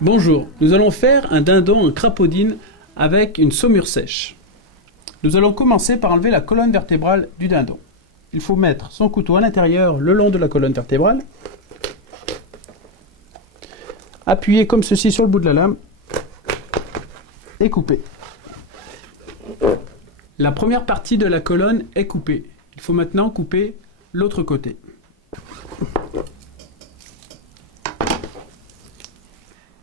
Bonjour, nous allons faire un dindon en crapaudine avec une saumure sèche. Nous allons commencer par enlever la colonne vertébrale du dindon. Il faut mettre son couteau à l'intérieur le long de la colonne vertébrale, appuyer comme ceci sur le bout de la lame et couper. La première partie de la colonne est coupée. Il faut maintenant couper l'autre côté.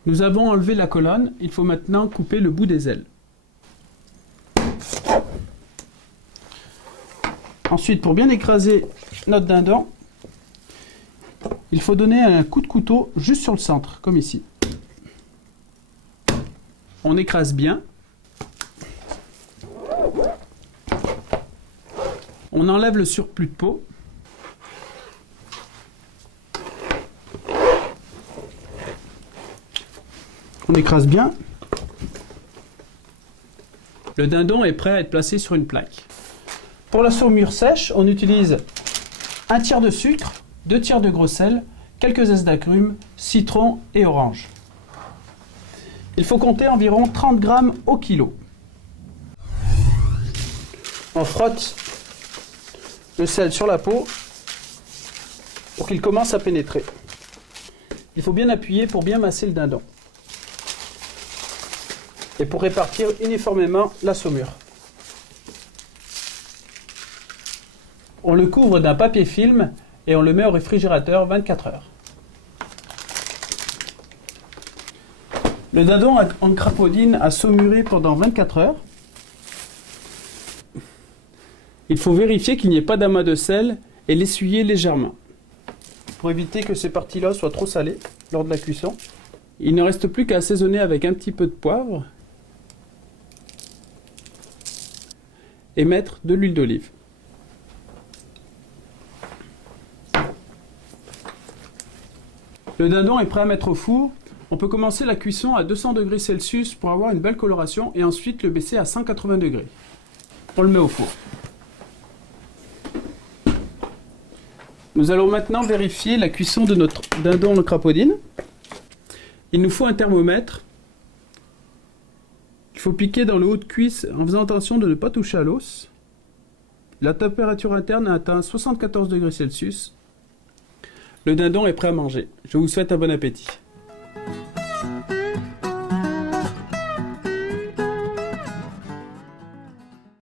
Nous avons enlevé la colonne, il faut maintenant couper le bout des ailes. Ensuite, pour bien écraser notre dindon, il faut donner un coup de couteau juste sur le centre, comme ici. On écrase bien. On enlève le surplus de peau. On écrase bien. Le dindon est prêt à être placé sur une plaque. Pour la saumure sèche, on utilise un tiers de sucre, 2 tiers de gros sel, quelques zestes d'agrumes, citron et orange. Il faut compter environ 30 grammes au kilo. On frotte le sel sur la peau pour qu'il commence à pénétrer. Il faut bien appuyer pour bien masser le dindon et pour répartir uniformément la saumure. On le couvre d'un papier film et on le met au réfrigérateur 24 heures. Le dindon en crapaudine a saumuré pendant 24 heures. Il faut vérifier qu'il n'y ait pas d'amas de sel et l'essuyer légèrement pour éviter que ces parties-là soient trop salées lors de la cuisson. Il ne reste plus qu'à assaisonner avec un petit peu de poivre et mettre de l'huile d'olive. Le dindon est prêt à mettre au four. On peut commencer la cuisson à 200 degrés Celsius pour avoir une belle coloration et ensuite le baisser à 180 degrés. On le met au four. Nous allons maintenant vérifier la cuisson de notre dindon en crapaudine. Il nous faut un thermomètre. Il faut piquer dans le haut de cuisse en faisant attention de ne pas toucher à l'os. La température interne a atteint 74 degrés Celsius. Le dindon est prêt à manger. Je vous souhaite un bon appétit.